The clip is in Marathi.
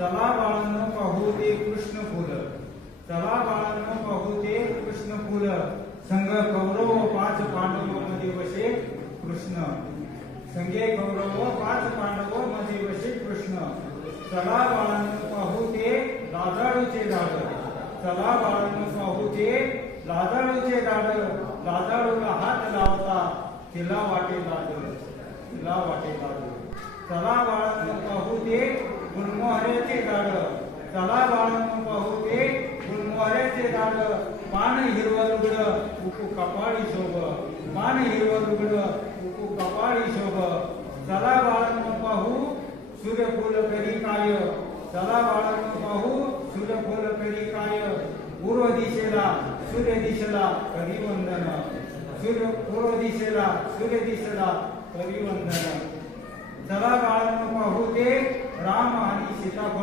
चला बाळांनो पाहू ते कृष्ण फुल, चला बाळांनो पाहू ते कृष्ण फुल, संग कौरव 5 पांडव मध्ये वसे कृष्ण, संगे कौरव 5 पांडव मध्ये वसे कृष्ण, चला बाळांनो पाहू ते लाजाळूचे झाड, चला बाळांनो पाहू ते लाजाळूचे झाड, लाजाळूला हात लावता तिला वाटे लाज, तिला वाटे लाज, चला बाळांनो पाहू ते गुलमोहऱ्याचे झाड, चला बाळांनो पाहू ते गुलमोहऱ्याचे झाड, पान हिरवं लुगडं उकू कपाळी शोभ, पान हिरवं लुगडं उकू कपाळी शोभ, चला बाळांनो पाहू सूर्यफूल करी काय, चला बाळांनो पाहू सूर्यफूल करी काय, पूर्व दिशेला सूर्य दिशेला करी वंदन, पूर्व दिशेला सूर्य दिशेला करी वंदन, चला बाळांनो पाहू ते राम आणि सीताफळ